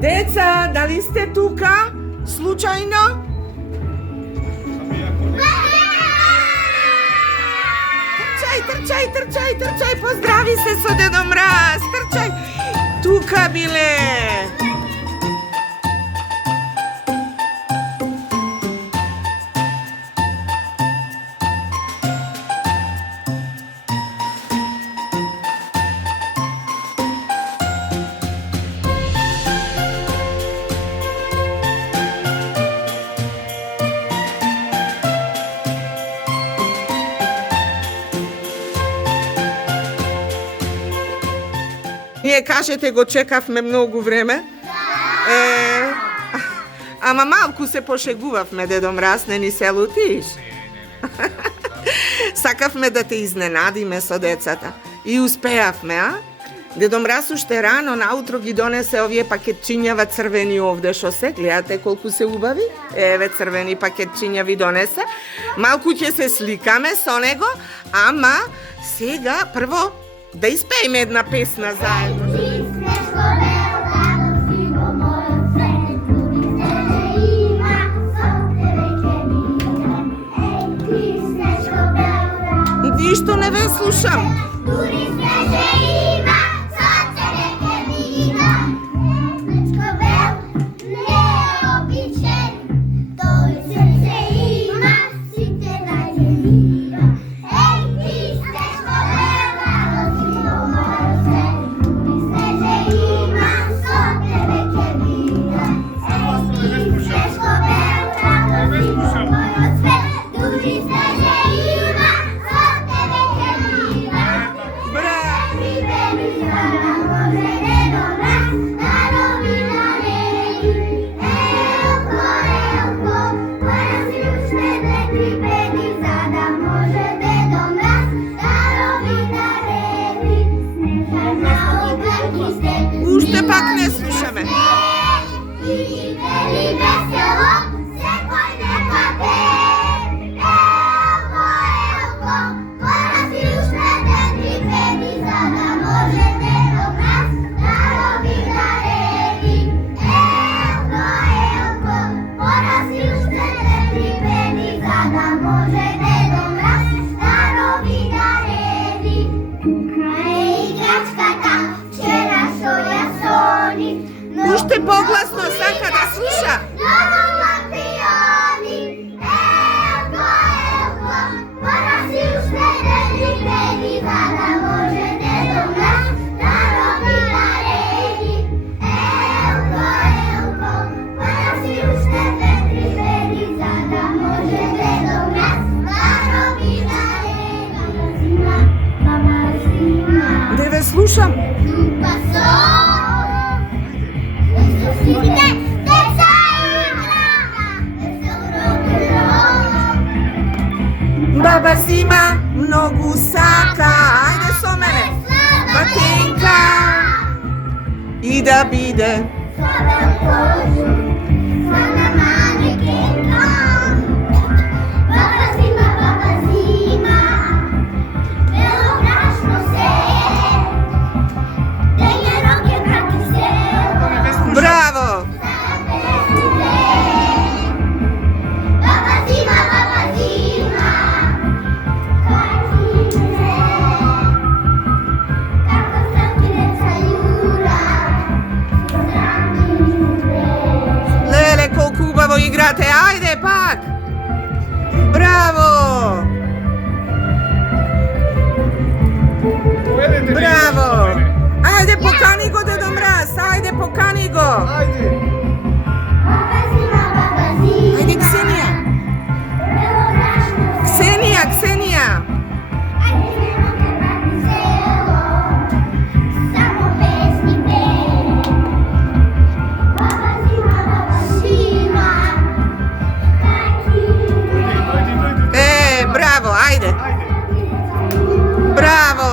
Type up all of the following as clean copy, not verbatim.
Deca, da li ste tuka? Slučajno? Trčaj, pozdravi se so Dedo Mraz, trčaj, tuka bile. Ние кажете го чекавме многу време. Ама малку се пошегувавме, Дедо Мраз, не ни се лутиш. Сакавме да те изненадиме со децата. И успеавме, а? Дедо Мраз уште рано наутро ги донесе овие пакетчињава црвени овде, шо се, гледате колку се убави? Еве црвени пакетчиња ви донесе. Малку ќе се сликаме со него, ама сега прво да испееме една песна заедно. Ништо не ве слушам. Уште пак не слушаме. Уште погласно сака да слуша. Не ве слушам. Баба Зима многу сака, ајде со мене, Батенка, и да биде. Браво! Леле, колку убаво играте, ајде пак! Браво! Браво! Ајде, покани го Дедо Мраз, ајде, покани го! Ајде, Ксенија! Ксенија! Браво, ајде! Браво!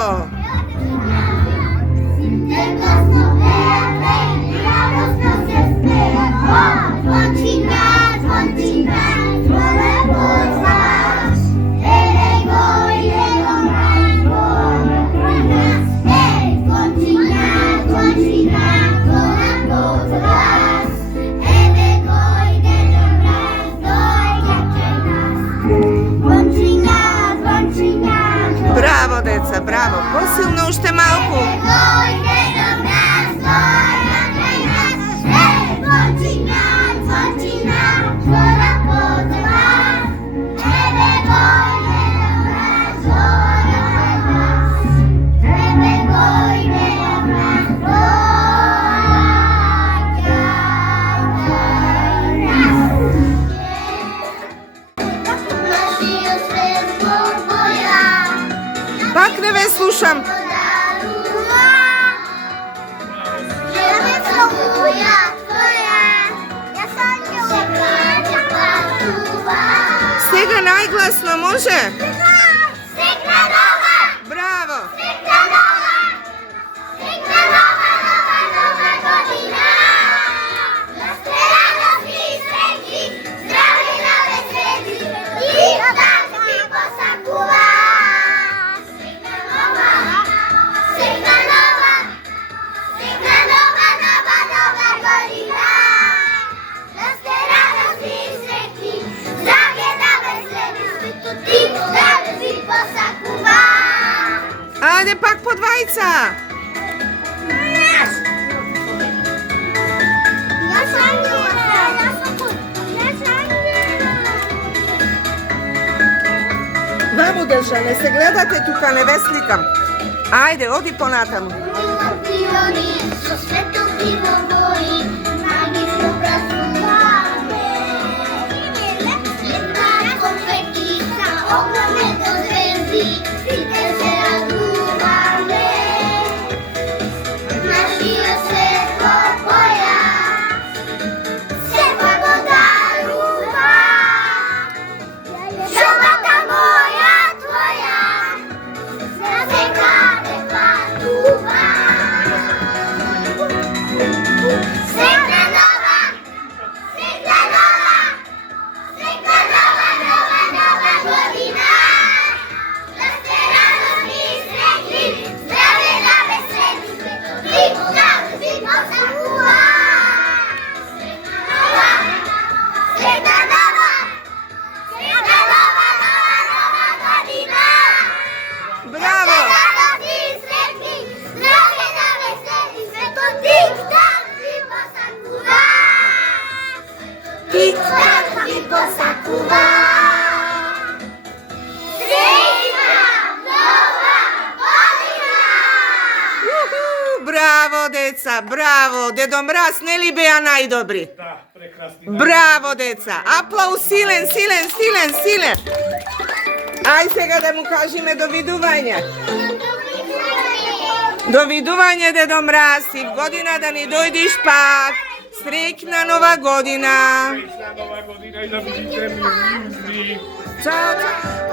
bravo. Posilno už te malku. Pak neve slušam. Svega najglasno može? Bravo! Ajde pak po dvajca. Vamo držane, se gledate tu ka ne veslikam. Ajde, odi po natamu. Bravo, deca, bravo. Dedo Mraz ne li beja najdobri? Da, prekrasni. Bravo, deca. Aplauz, silen, silen, silen, silen. Aj sega da mu kažime do viduvanja. Do viduvanja, Dedo Mraz. I godina da ni dojdiš pak. Srećna nova godina. Srećna nova godina i da budete mi. Ćao, čao.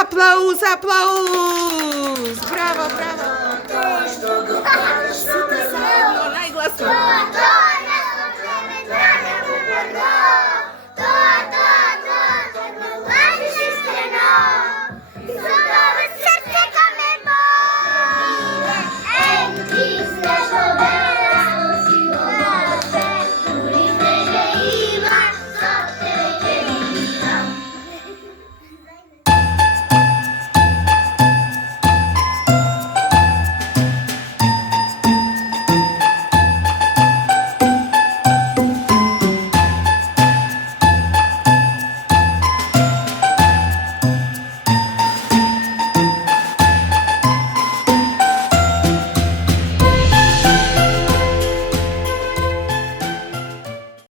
Aplauz, aplauz! Bravo, bravo!